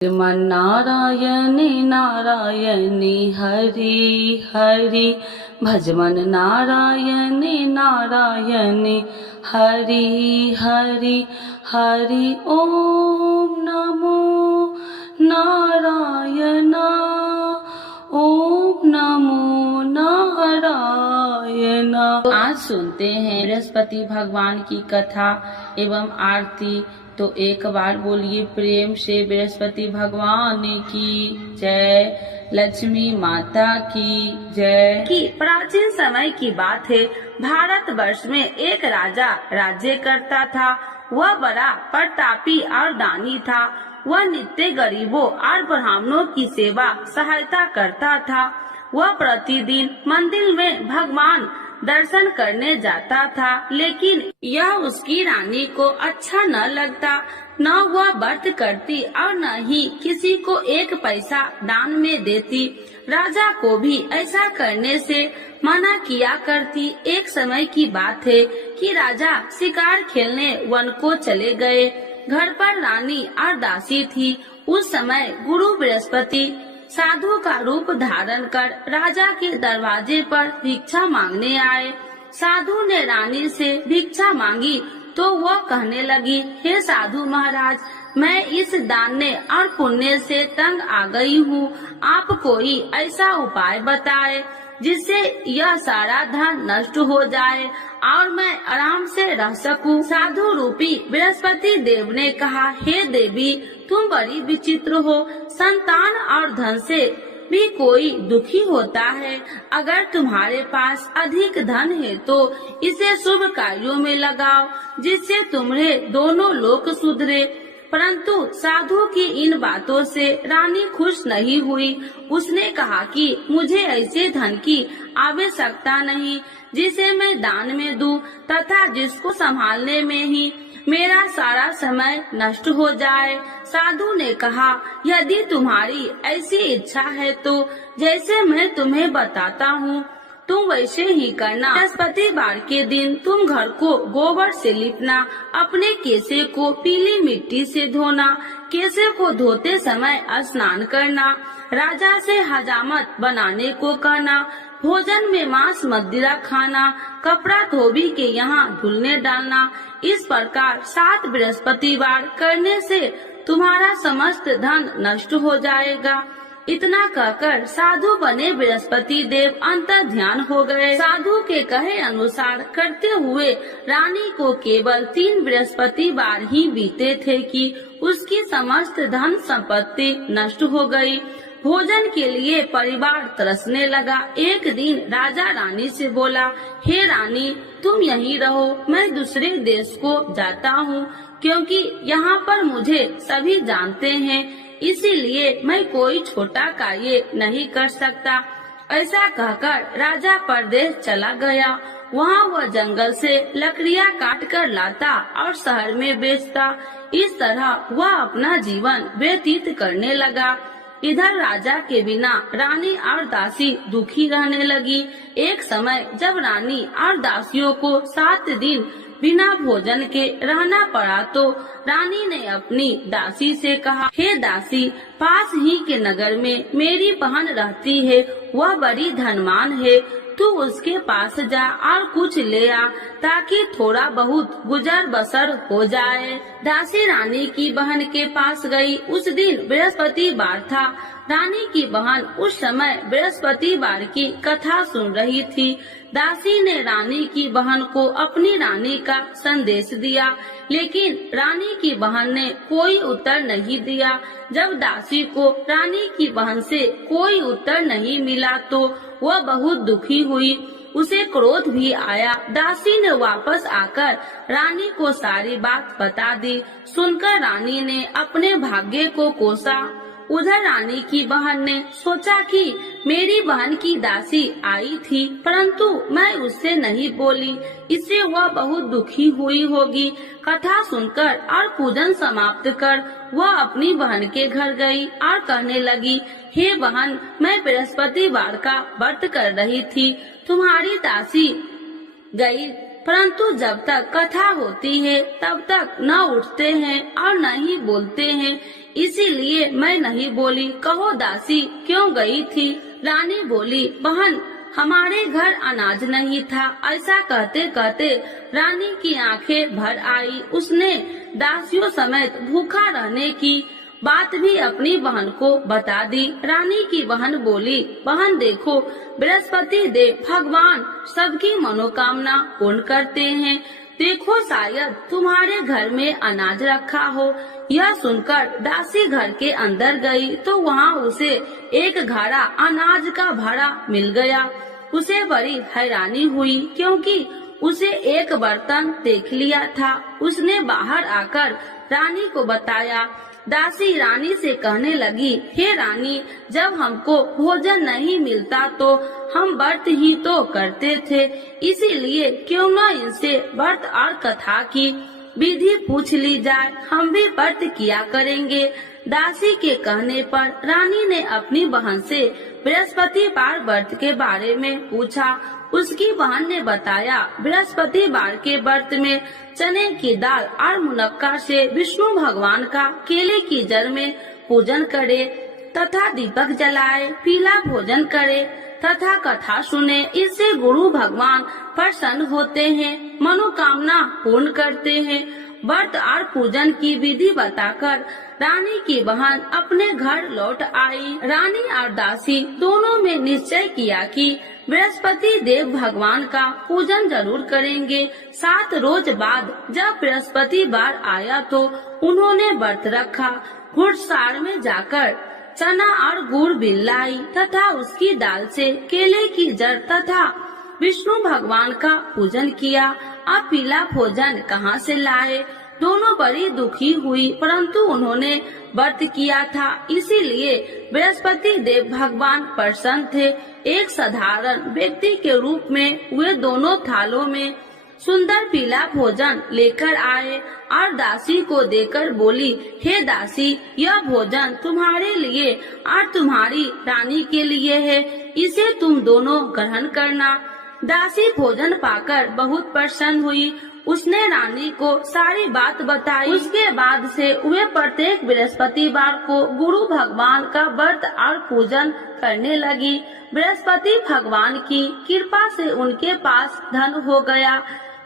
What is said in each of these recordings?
नारायणी नारायणी हरि हरि भजमन नारायणी नारायणी हरि हरि हरि ओम नमो नारायण ओम नमो नारायण। आज सुनते हैं बृहस्पति भगवान की कथा एवं आरती। तो एक बार बोलिए प्रेम से बृहस्पति भगवान की जय, लक्ष्मी माता की जय। की प्राचीन समय की बात है। भारतवर्ष में एक राजा राज्य करता था। वह बड़ा प्रतापी और दानी था। वह नित्य गरीबों और ब्राह्मणों की सेवा सहायता करता था। वह प्रतिदिन मंदिर में भगवान दर्शन करने जाता था, लेकिन यह उसकी रानी को अच्छा न लगता। न वह व्रत करती और न ही किसी को एक पैसा दान में देती। राजा को भी ऐसा करने से मना किया करती। एक समय की बात है कि राजा शिकार खेलने वन को चले गए। घर पर रानी और दासी थी। उस समय गुरु बृहस्पति साधु का रूप धारण कर राजा के दरवाजे पर भिक्षा मांगने आए। साधु ने रानी से भिक्षा मांगी तो वह कहने लगी, हे साधु महाराज, मैं इस दान और पुण्य से तंग आ गई हूँ। आप कोई ऐसा उपाय बताए जिससे यह सारा धन नष्ट हो जाए और मैं आराम से रह सकूं। साधु रूपी बृहस्पति देव ने कहा, हे देवी, तुम बड़ी विचित्र हो। संतान और धन से भी कोई दुखी होता है। अगर तुम्हारे पास अधिक धन है तो इसे शुभ कार्यों में लगाओ, जिससे तुम्हारे दोनों लोक सुधरे। परंतु साधु की इन बातों से रानी खुश नहीं हुई। उसने कहा कि मुझे ऐसे धन की आवश्यकता नहीं जिसे मैं दान में दूं तथा जिसको संभालने में ही मेरा सारा समय नष्ट हो जाए। साधु ने कहा, यदि तुम्हारी ऐसी इच्छा है तो जैसे मैं तुम्हें बताता हूँ तुम वैसे ही करना। बृहस्पतिवार के दिन तुम घर को गोबर से लिपना, अपने केसे को पीली मिट्टी से धोना, केसे को धोते समय स्नान करना, राजा से हजामत बनाने को कहना, भोजन में मांस मदिरा खाना, कपड़ा धोबी के यहाँ धुलने डालना। इस प्रकार 7 बृहस्पतिवार करने से तुम्हारा समस्त धन नष्ट हो जाएगा। इतना कहकर साधु बने बृहस्पति देव अंतर ध्यान हो गए। साधु के कहे अनुसार करते हुए रानी को केवल 3 बृहस्पतिवार ही बीते थे कि उसकी समस्त धन संपत्ति नष्ट हो गई। भोजन के लिए परिवार तरसने लगा। एक दिन राजा रानी से बोला, हे रानी, तुम यहीं रहो, मैं दूसरे देश को जाता हूँ, क्योंकि यहाँ पर मुझे सभी जानते हैं, इसीलिए मैं कोई छोटा कार्य नहीं कर सकता। ऐसा कहकर राजा परदेश चला गया। वहाँ वह जंगल से लकड़ियाँ काट कर लाता और शहर में बेचता। इस तरह वह अपना जीवन व्यतीत करने लगा। इधर राजा के बिना रानी और दासी दुखी रहने लगी। एक समय जब रानी और दासियों को 7 दिन बिना भोजन के रहना पड़ा तो रानी ने अपनी दासी से कहा, हे दासी, पास ही के नगर में मेरी बहन रहती है। वह बड़ी धनवान है। तू उसके पास जा और कुछ ले आ, ताकि थोड़ा बहुत गुजर बसर हो जाए। दासी रानी की बहन के पास गई। उस दिन बृहस्पतिवार था। रानी की बहन उस समय बृहस्पतिवार की कथा सुन रही थी। दासी ने रानी की बहन को अपनी रानी का संदेश दिया, लेकिन रानी की बहन ने कोई उत्तर नहीं दिया। जब दासी को रानी की बहन से कोई उत्तर नहीं मिला तो वह बहुत दुखी हुई। उसे क्रोध भी आया। दासी ने वापस आकर रानी को सारी बात बता दी। सुनकर रानी ने अपने भाग्य को कोसा। उधर रानी की बहन ने सोचा कि मेरी बहन की दासी आई थी, परंतु मैं उससे नहीं बोली, इससे वह बहुत दुखी हुई होगी। कथा सुनकर और पूजन समाप्त कर वह अपनी बहन के घर गई और कहने लगी, हे बहन, मैं बृहस्पतिवार का व्रत कर रही थी, तुम्हारी दासी गई, परंतु जब तक कथा होती है तब तक न उठते हैं और न ही बोलते हैं। इसीलिए मैं नहीं बोली। कहो दासी क्यों गई थी? रानी बोली, बहन हमारे घर अनाज नहीं था। ऐसा कहते कहते रानी की आंखें भर आई। उसने दासियों समेत भूखा रहने की बात भी अपनी बहन को बता दी। रानी की बहन बोली, बहन देखो बृहस्पति देव भगवान सबकी मनोकामना पूर्ण करते हैं। देखो शायद तुम्हारे घर में अनाज रखा हो। यह सुनकर दासी घर के अंदर गई तो वहाँ उसे एक घड़ा अनाज का भरा मिल गया। उसे बड़ी हैरानी हुई क्योंकि उसे एक बर्तन देख लिया था। उसने बाहर आकर रानी को बताया। दासी रानी से कहने लगी, हे रानी, जब हमको भोजन नहीं मिलता तो हम व्रत ही तो करते थे। इसीलिए क्यों न इनसे व्रत और कथा की विधि पूछ ली जाए। हम भी व्रत किया करेंगे। दासी के कहने पर रानी ने अपनी बहन से बृहस्पतिवार व्रत के बारे में पूछा। उसकी बहन ने बताया, बृहस्पतिवार के व्रत में चने की दाल और मुनक्का से विष्णु भगवान का केले की जड़ में पूजन करे तथा दीपक जलाए, पीला भोजन करे तथा कथा सुने। इससे गुरु भगवान प्रसन्न होते हैं, मनोकामना पूर्ण करते हैं। व्रत और पूजन की विधि बताकर रानी की बहन अपने घर लौट आई। रानी और दासी दोनों में निश्चय किया कि बृहस्पति देव भगवान का पूजन जरूर करेंगे। 7 रोज बाद जब बृहस्पतिवार आया तो उन्होंने व्रत रखा। घुड़सार में जाकर चना और गुड़ बिल्लाई तथा उसकी दाल से केले की जड़ तथा विष्णु भगवान का पूजन किया। अब पीला भोजन कहाँ से लाए? दोनों बड़ी दुखी हुई, परंतु उन्होंने व्रत किया था, इसीलिए बृहस्पति देव भगवान प्रसन्न थे। एक साधारण व्यक्ति के रूप में वे दोनों थालों में सुंदर पीला भोजन लेकर आए और दासी को देकर बोली, हे दासी, यह भोजन तुम्हारे लिए और तुम्हारी रानी के लिए है। इसे तुम दोनों ग्रहण करना। दासी भोजन पाकर बहुत प्रसन्न हुई। उसने रानी को सारी बात बताई। उसके बाद से वे प्रत्येक बृहस्पतिवार को गुरु भगवान का व्रत और पूजन करने लगी। बृहस्पति भगवान की कृपा से उनके पास धन हो गया,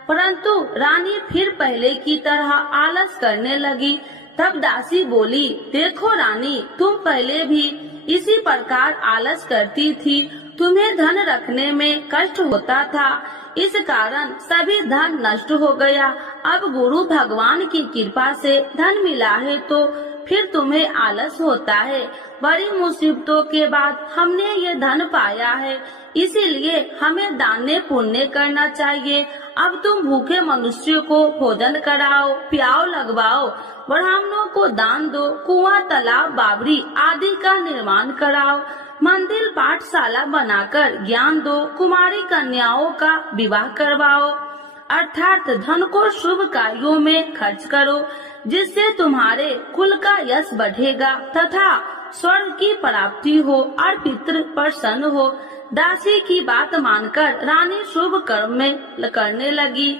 परंतु रानी फिर पहले की तरह आलस करने लगी। तब दासी बोली, देखो रानी, तुम पहले भी इसी प्रकार आलस करती थी। तुम्हें धन रखने में कष्ट होता था, इस कारण सभी धन नष्ट हो गया। अब गुरु भगवान की कृपा से धन मिला है तो फिर तुम्हें आलस होता है। बड़ी मुसीबतों के बाद हमने ये धन पाया है, इसीलिए हमें दान पुण्य करना चाहिए। अब तुम भूखे मनुष्य को भोजन कराओ, प्याव लगवाओ, ब्राह्मणों को दान दो, कुआं, तालाब, बावड़ी आदि का निर्माण कराओ, मंदिर, पाठशाला बनाकर ज्ञान दो, कुमारी कन्याओं का विवाह करवाओ, अर्थात धन को शुभ कार्यों में खर्च करो, जिससे तुम्हारे कुल का यश बढ़ेगा तथा स्वर्ग की प्राप्ति हो और पितृ प्रसन्न हो। दासी की बात मानकर रानी शुभ कर्म में करने लगी।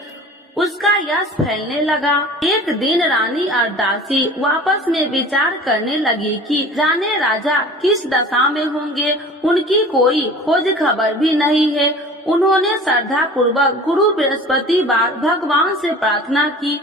उसका यश फैलने लगा। एक दिन रानी और दासी आपस में विचार करने लगी कि जाने राजा किस दशा में होंगे, उनकी कोई खोज खबर भी नहीं है। उन्होंने श्रद्धा पूर्वक गुरु बृहस्पतिवार भगवान से प्रार्थना की,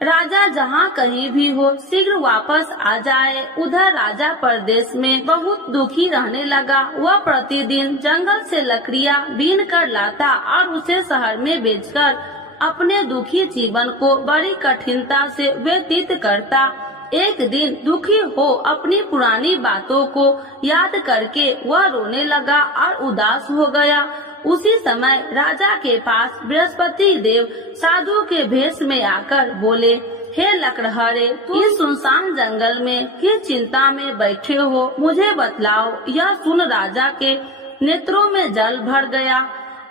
राजा जहाँ कहीं भी हो शीघ्र वापस आ जाए। उधर राजा परदेश में बहुत दुखी रहने लगा। वह प्रतिदिन जंगल से लकड़ियाँ बीन कर लाता और उसे शहर में बेचकर अपने दुखी जीवन को बड़ी कठिनता से व्यतीत करता। एक दिन दुखी हो अपनी पुरानी बातों को याद करके वह रोने लगा और उदास हो गया। उसी समय राजा के पास बृहस्पति देव साधु के भेष में आकर बोले, हे लकड़हारे, तुम इस सुनसान जंगल में किस चिंता में बैठे हो, मुझे बतलाओ। यह सुन राजा के नेत्रों में जल भर गया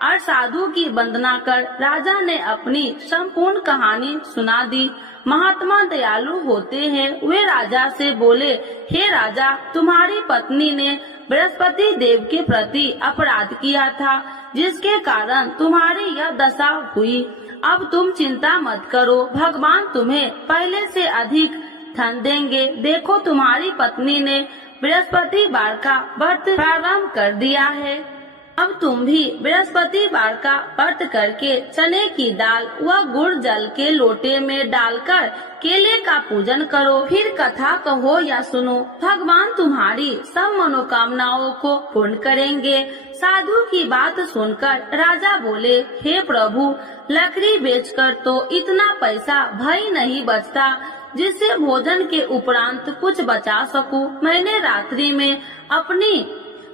और साधु की वंदना कर राजा ने अपनी संपूर्ण कहानी सुना दी। महात्मा दयालु होते हैं। वे राजा से बोले, हे राजा, तुम्हारी पत्नी ने बृहस्पति देव के प्रति अपराध किया था, जिसके कारण तुम्हारी यह दशा हुई। अब तुम चिंता मत करो, भगवान तुम्हें पहले से अधिक धन देंगे। देखो तुम्हारी पत्नी ने बृहस्पतिवार का व्रत प्रारंभ कर दिया है। अब तुम भी बृहस्पतिवार का व्रत करके चने की दाल व गुड़ जल के लोटे में डालकर केले का पूजन करो। फिर कथा कहो या सुनो, भगवान तुम्हारी सब मनोकामनाओं को पूर्ण करेंगे। साधु की बात सुनकर राजा बोले, हे प्रभु, लकड़ी बेचकर तो इतना पैसा भई नहीं बचता जिससे भोजन के उपरांत कुछ बचा सकूं। मैंने रात्रि में अपनी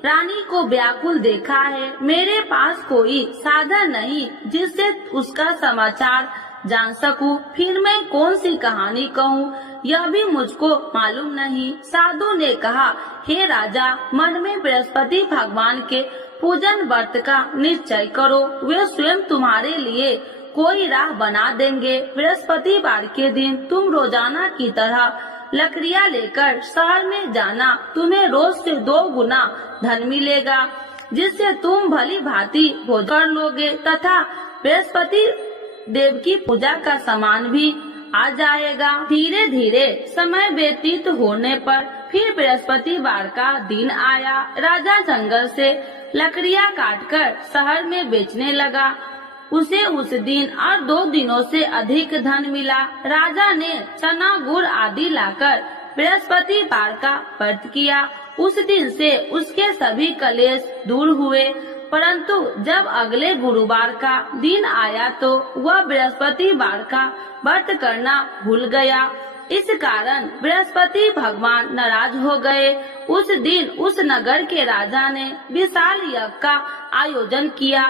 रानी को व्याकुल देखा है। मेरे पास कोई साधन नहीं जिससे उसका समाचार जान सकूं। फिर मैं कौन सी कहानी कहूँ, यह भी मुझको मालूम नहीं। साधु ने कहा, हे राजा, मन में बृहस्पति भगवान के पूजन व्रत का निश्चय करो। वे स्वयं तुम्हारे लिए कोई राह बना देंगे। बृहस्पतिवार के दिन तुम रोजाना की तरह लकड़ियाँ लेकर शहर में जाना। तुम्हें रोज से 2 गुना धन मिलेगा, जिससे तुम भली भांति भोजन कर लोगे तथा बृहस्पति देव की पूजा का सामान भी आ जाएगा। धीरे धीरे समय व्यतीत होने पर फिर बृहस्पतिवार का दिन आया। राजा जंगल से लकड़ियाँ काटकर शहर में बेचने लगा। उसे उस दिन और 2 दिनों से अधिक धन मिला। राजा ने चना गुड़ आदि लाकर बृहस्पतिवार का व्रत किया। उस दिन से उसके सभी कलेश दूर हुए। परंतु जब अगले गुरुवार का दिन आया तो वह बृहस्पतिवार का व्रत करना भूल गया। इस कारण बृहस्पति भगवान नाराज हो गए। उस दिन उस नगर के राजा ने विशाल यज्ञ का आयोजन किया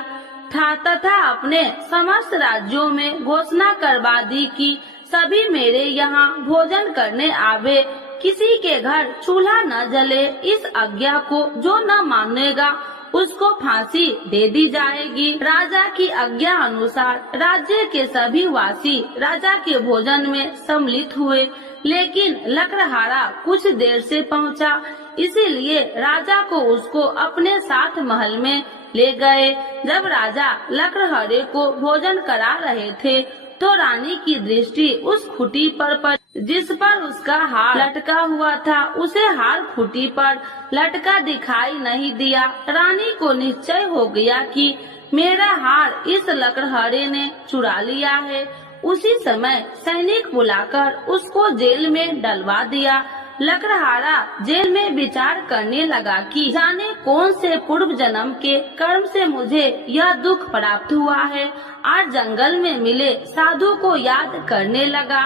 था तथा अपने समस्त राज्यों में घोषणा करवा दी कि सभी मेरे यहाँ भोजन करने आवे। किसी के घर चूल्हा न जले। इस आज्ञा को जो न मानेगा उसको फांसी दे दी जाएगी। राजा की आज्ञा अनुसार राज्य के सभी वासी राजा के भोजन में सम्मिलित हुए, लेकिन लकड़हारा कुछ देर से पहुंचा, इसीलिए राजा को उसको अपने साथ महल में ले गए। जब राजा लकड़हारे को भोजन करा रहे थे तो रानी की दृष्टि उस खूंटी पर पड़ी जिस पर उसका हार लटका हुआ था। उसे हार खूंटी पर लटका दिखाई नहीं दिया। रानी को निश्चय हो गया कि मेरा हार इस लकड़हारे ने चुरा लिया है। उसी समय सैनिक बुलाकर उसको जेल में डलवा दिया। लकड़हारा जेल में विचार करने लगा कि जाने कौन से पूर्व जन्म के कर्म से मुझे यह दुख प्राप्त हुआ है, और जंगल में मिले साधु को याद करने लगा।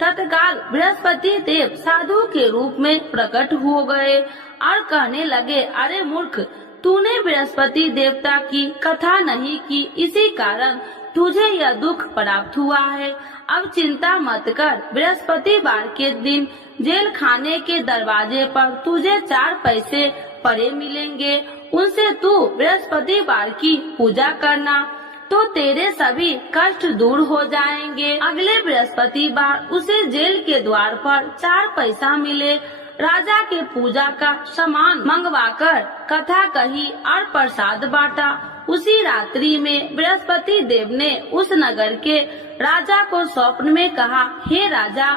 तत्काल बृहस्पति देव साधु के रूप में प्रकट हो गए और कहने लगे, अरे मूर्ख, तूने बृहस्पति देवता की कथा नहीं की, इसी कारण तुझे यह दुख प्राप्त हुआ है। अब चिंता मत कर। बृहस्पतिवार के दिन जेल खाने के दरवाजे पर तुझे 4 पैसे पड़े मिलेंगे। उनसे तू बृहस्पतिवार की पूजा करना तो तेरे सभी कष्ट दूर हो जाएंगे। अगले बृहस्पतिवार उसे जेल के द्वार पर 4 पैसा मिले। राजा के पूजा का सामान मंगवाकर कथा कही और प्रसाद बांटा। उसी रात्रि में बृहस्पति देव ने उस नगर के राजा को स्वप्न में कहा, हे राजा,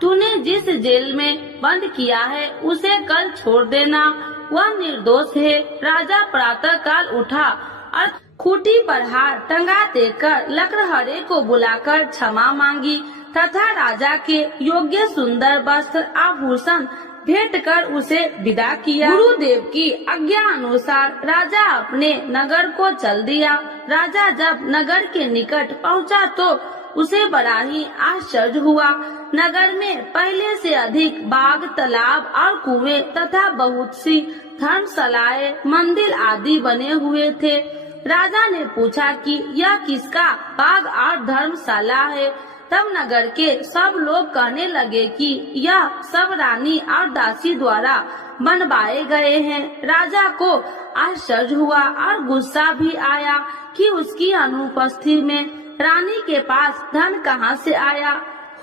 तूने जिस जेल में बंद किया है उसे कल छोड़ देना, वह निर्दोष है। राजा प्रातः काल उठा और खूंटी पर हार टंगा देकर लकड़हारे को बुलाकर क्षमा मांगी तथा राजा के योग्य सुंदर वस्त्र आभूषण भेंट कर उसे विदा किया। गुरुदेव की आज्ञा अनुसार राजा अपने नगर को चल दिया। राजा जब नगर के निकट पहुंचा तो उसे बड़ा ही आश्चर्य हुआ। नगर में पहले से अधिक बाग, तालाब और कुएं तथा बहुत सी धर्मशालाएं, मंदिर आदि बने हुए थे। राजा ने पूछा कि यह किसका बाग और धर्मशाला है। तब नगर के सब लोग कहने लगे कि यह सब रानी और दासी द्वारा बनवाए गए हैं। राजा को आश्चर्य हुआ और गुस्सा भी आया कि उसकी अनुपस्थिति में रानी के पास धन कहां से आया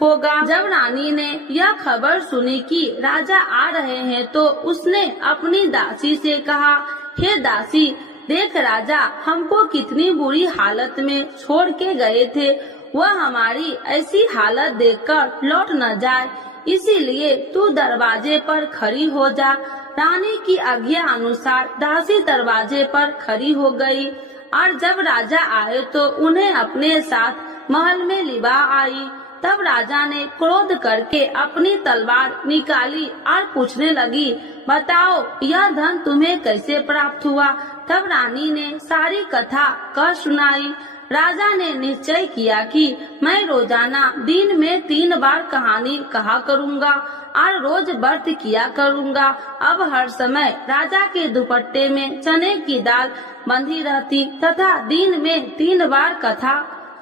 होगा। जब रानी ने यह खबर सुनी कि राजा आ रहे हैं तो उसने अपनी दासी से कहा, हे दासी, देख राजा हमको कितनी बुरी हालत में छोड़ के गए थे, वह हमारी ऐसी हालत देखकर लौट न जाए, इसीलिए तू दरवाजे पर खड़ी हो जा। रानी की आज्ञा अनुसार दासी दरवाजे पर खड़ी हो गई और जब राजा आए तो उन्हें अपने साथ महल में लिवा आई। तब राजा ने क्रोध करके अपनी तलवार निकाली और पूछने लगी, बताओ यह धन तुम्हें कैसे प्राप्त हुआ। तब रानी ने सारी कथा कह सुनाई। राजा ने निश्चय किया कि मैं रोजाना दिन में 3 बार कहानी कहा करूँगा और रोज व्रत किया करूँगा। अब हर समय राजा के दुपट्टे में चने की दाल बंधी रहती तथा दिन में 3 बार कथा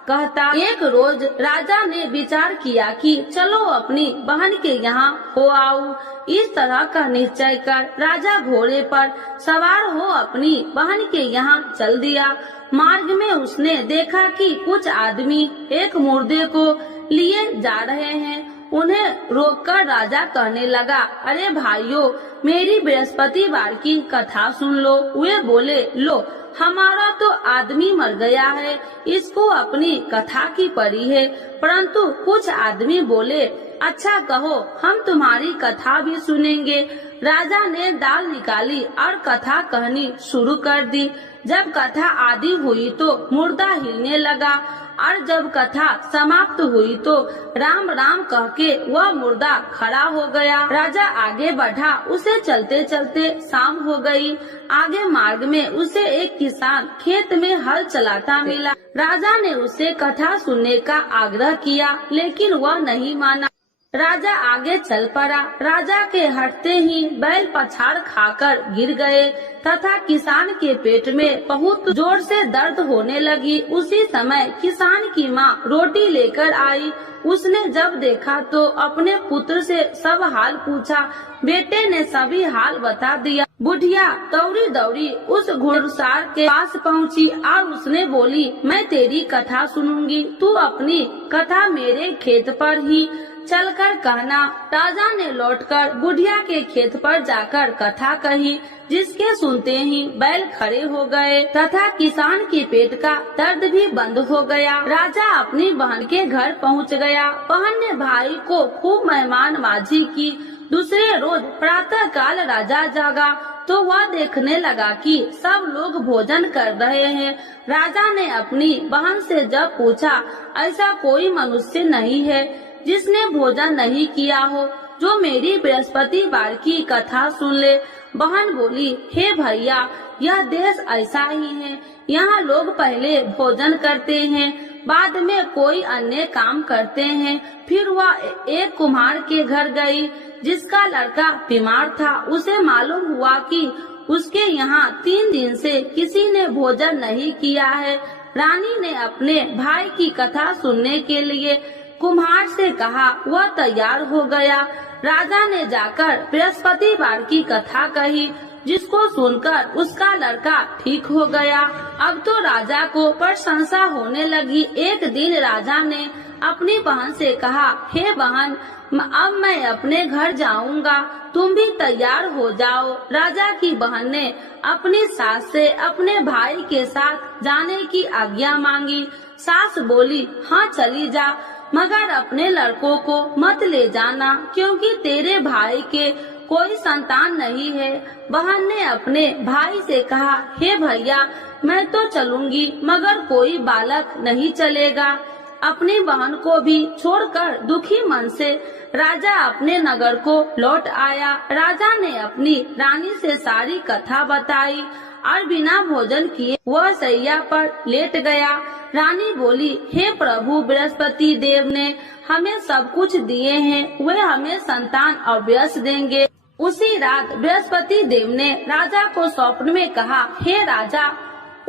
कहता। एक रोज राजा ने विचार किया कि चलो अपनी बहन के यहाँ हो आऊं। इस तरह का निश्चय कर राजा घोड़े पर सवार हो अपनी बहन के यहाँ चल दिया। मार्ग में उसने देखा कि कुछ आदमी एक मुर्दे को लिए जा रहे हैं। उन्हें रोककर राजा कहने लगा, अरे भाइयों, मेरी बृहस्पतिवार की कथा सुन लो। वे बोले, लो हमारा तो आदमी मर गया है, इसको अपनी कथा की पड़ी है। परंतु कुछ आदमी बोले, अच्छा कहो, हम तुम्हारी कथा भी सुनेंगे। राजा ने दाल निकाली और कथा कहनी शुरू कर दी। जब कथा आदि हुई तो मुर्दा हिलने लगा और जब कथा समाप्त हुई तो राम राम कह के वह मुर्दा खड़ा हो गया। राजा आगे बढ़ा, उसे चलते चलते शाम हो गई। आगे मार्ग में उसे एक किसान खेत में हल चलाता मिला। राजा ने उसे कथा सुनने का आग्रह किया, लेकिन वह नहीं माना। राजा आगे चल पड़ा। राजा के हटते ही बैल पछाड़ खाकर गिर गए तथा किसान के पेट में बहुत जोर से दर्द होने लगी। उसी समय किसान की माँ रोटी लेकर आई। उसने जब देखा तो अपने पुत्र से सब हाल पूछा। बेटे ने सभी हाल बता दिया। बुढ़िया दौड़ी दौड़ी उस घुड़सवार के पास पहुँची और उसने बोली, मैं तेरी कथा सुनूंगी, तू अपनी कथा मेरे खेत पर ही चलकर कहना। राजा ने लौटकर बुढ़िया के खेत पर जाकर कथा कही, जिसके सुनते ही बैल खड़े हो गए तथा किसान के पेट का दर्द भी बंद हो गया। राजा अपनी बहन के घर पहुंच गया। बहन ने भाई को खूब मेहमानबाजी की। दूसरे रोज प्रातः काल राजा जागा तो वह देखने लगा कि सब लोग भोजन कर रहे हैं। राजा ने अपनी बहन से जब पूछा, ऐसा कोई मनुष्य नहीं है जिसने भोजन नहीं किया हो, जो मेरी बृहस्पतिवार की कथा सुन ले। बहन बोली, हे भैया, यह देश ऐसा ही है। यहाँ लोग पहले भोजन करते हैं, बाद में कोई अन्य काम करते हैं। फिर वह एक कुम्हार के घर गई, जिसका लड़का बीमार था। उसे मालूम हुआ कि उसके यहाँ 3 दिन से किसी ने भोजन नहीं किया है। रानी ने अपने भाई की कथा सुनने के लिए कुम्हार से कहा। वह तैयार हो गया। राजा ने जाकर बृहस्पतिवार की कथा कही, जिसको सुनकर उसका लड़का ठीक हो गया। अब तो राजा को प्रशंसा होने लगी। एक दिन राजा ने अपनी बहन से कहा, हे बहन, अब मैं अपने घर जाऊंगा, तुम भी तैयार हो जाओ। राजा की बहन ने अपनी सास से अपने भाई के साथ जाने की आज्ञा मांगी। सास बोली, हाँ चली जा, मगर अपने लड़कों को मत ले जाना, क्योंकि तेरे भाई के कोई संतान नहीं है। बहन ने अपने भाई से कहा, हे भैया, मैं तो चलूंगी, मगर कोई बालक नहीं चलेगा। अपनी बहन को भी छोड़कर दुखी मन से राजा अपने नगर को लौट आया। राजा ने अपनी रानी से सारी कथा बताई और बिना भोजन किए वह सैया पर लेट गया। रानी बोली, हे प्रभु, बृहस्पति देव ने हमें सब कुछ दिए हैं, वे हमें संतान अवश्य देंगे। उसी रात बृहस्पति देव ने राजा को स्वप्न में कहा, हे राजा,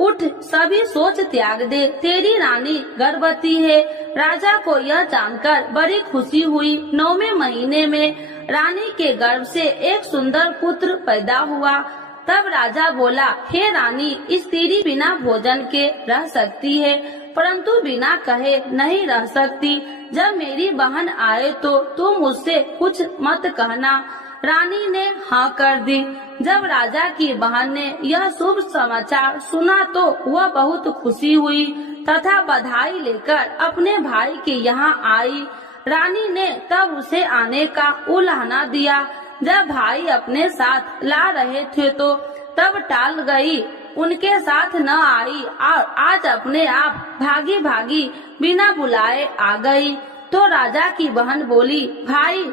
उठ, सभी सोच त्याग दे, तेरी रानी गर्भवती है। राजा को यह जानकर बड़ी खुशी हुई। 9वें महीने में रानी के गर्भ से एक सुंदर पुत्र पैदा हुआ। तब राजा बोला, हे रानी, स्त्री बिना भोजन के रह सकती है, परंतु बिना कहे नहीं रह सकती। जब मेरी बहन आए तो तुम मुझसे कुछ मत कहना। रानी ने हाँ कर दी। जब राजा की बहन ने यह शुभ समाचार सुना तो वह बहुत खुशी हुई तथा बधाई लेकर अपने भाई के यहाँ आई। रानी ने तब उसे आने का उलाहना दिया। जब भाई अपने साथ ला रहे थे तो तब टाल गई, उनके साथ न आई और आज अपने आप भागी भागी बिना बुलाए आ गई। तो राजा की बहन बोली, भाई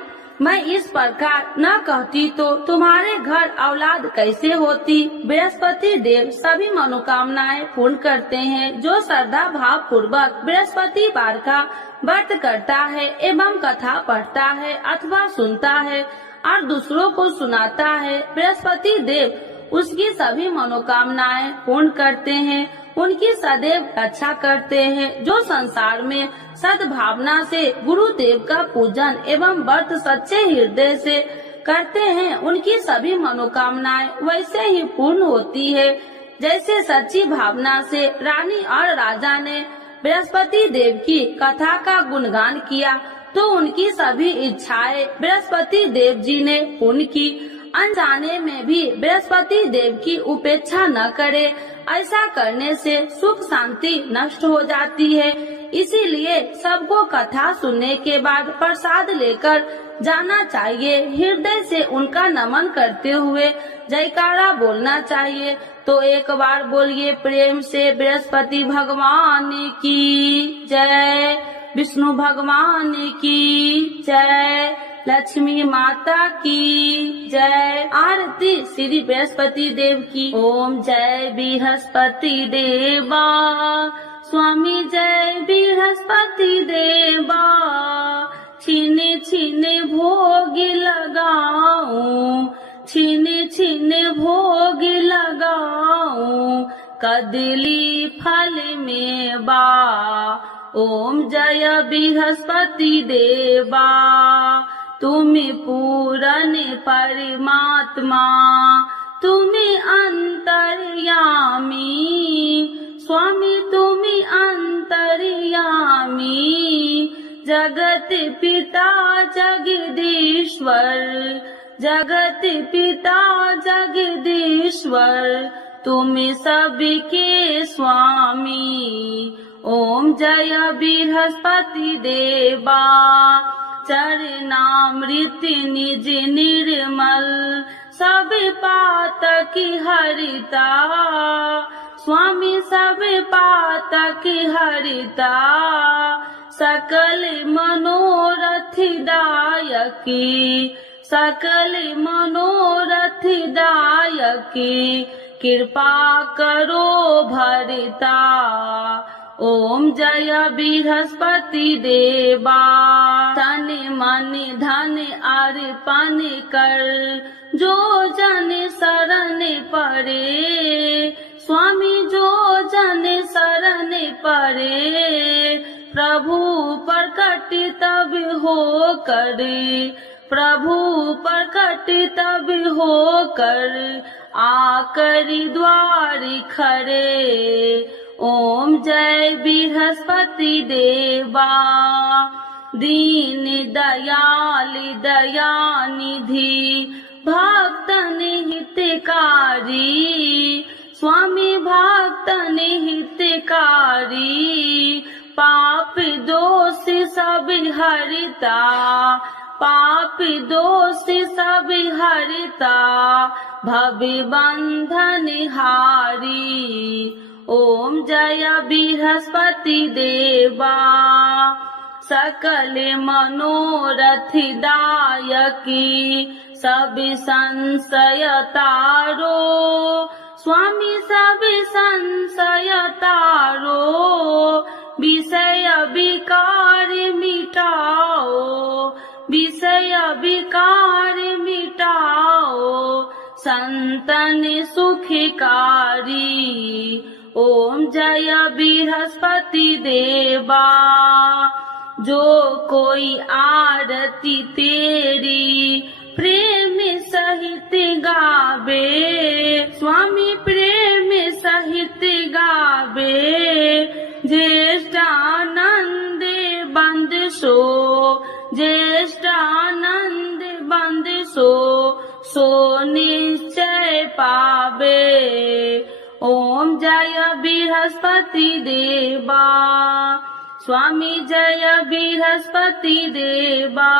मैं इस प्रकार न कहती तो तुम्हारे घर औलाद कैसे होती। बृहस्पति देव सभी मनोकामनाएं पूर्ण करते हैं। जो श्रद्धा भाव पूर्वक बृहस्पति वार का व्रत करता है एवं कथा पढ़ता है अथवा सुनता है और दूसरों को सुनाता है, बृहस्पति देव उसकी सभी मनोकामनाएं पूर्ण करते हैं, उनकी सदैव रक्षा करते हैं। जो संसार में सद्भावना से गुरुदेव का पूजन एवं व्रत सच्चे हृदय से करते हैं, उनकी सभी मनोकामनाएं वैसे ही पूर्ण होती है जैसे सच्ची भावना से रानी और राजा ने बृहस्पति देव की कथा का गुणगान किया तो उनकी सभी इच्छाएं बृहस्पति देव जी ने पूर्ण की। अनजाने में भी बृहस्पति देव की उपेक्षा न करे, ऐसा करने से सुख शांति नष्ट हो जाती है। इसीलिए सबको कथा सुनने के बाद प्रसाद लेकर जाना चाहिए। हृदय से उनका नमन करते हुए जयकारा बोलना चाहिए। तो एक बार बोलिए प्रेम से बृहस्पति भगवान की जय, विष्णु भगवान की जय, लक्ष्मी माता की जय। आरती श्री बृहस्पति देव की। ओम जय बृहस्पति देवा, स्वामी जय बृहस्पति देवा, छीने छीने भोग लगाऊं, छीने छीने भोग लगाऊं, कदली फल में बा। ओम जय बृहस्पति देवा, तुम्हें पूरन परमात्मा, तुम्हें अंतर्यामी, स्वामी तुम्हें अंतर्यामी, जगत पिता जगदीश्वर, जगत पिता जगदीश्वर, तुम्हें सबके स्वामी। ओम जय बृहस्पति देवा, चरणामृत निज निर्मल, सब पातक हरिता, स्वामी सब पातक हरिता, सकल मनोरथ दायकी, सकल मनोरथ दायकी, कृपा करो भरता। ओम जय बृहस्पति देवा, तन मन धन अर्पण कर, जो जन शरण पड़े, स्वामी जो जन शरण पड़े, प्रभु प्रकट तब हो करे, प्रभु प्रकट तब हो कर, आकर द्वार खड़े। ओम जय बृहस्पति देवा, दीन दयाल दयानिधि, भक्तन हितकारी, स्वामी भक्तन हितकारी, पाप दोष सब हरिता, पाप दोष सब हरिता, भव बंधन हारी। ओम जय बृहस्पति देवा, सकल मनोरथ दायकी, सब संशय तारो, स्वामी सब संशय तारो, विषय विकार मिटाओ, विषय विकार मिटाओ, संतन सुखकारी। ओम जय बृहस्पति देवा, जो कोई आरती तेरी प्रेम सहित गावे, स्वामी प्रेम सहित गावे, ज्येष्ठानंद बंद सो, ज्येष्ठानंद बंद सो, सो निश्चय पावे। ओम जय बृहस्पति देवा, स्वामी जय बृहस्पति देवा।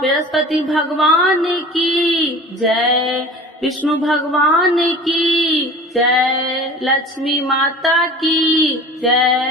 बृहस्पति भगवान की जय, विष्णु भगवान की जय, लक्ष्मी माता की जय।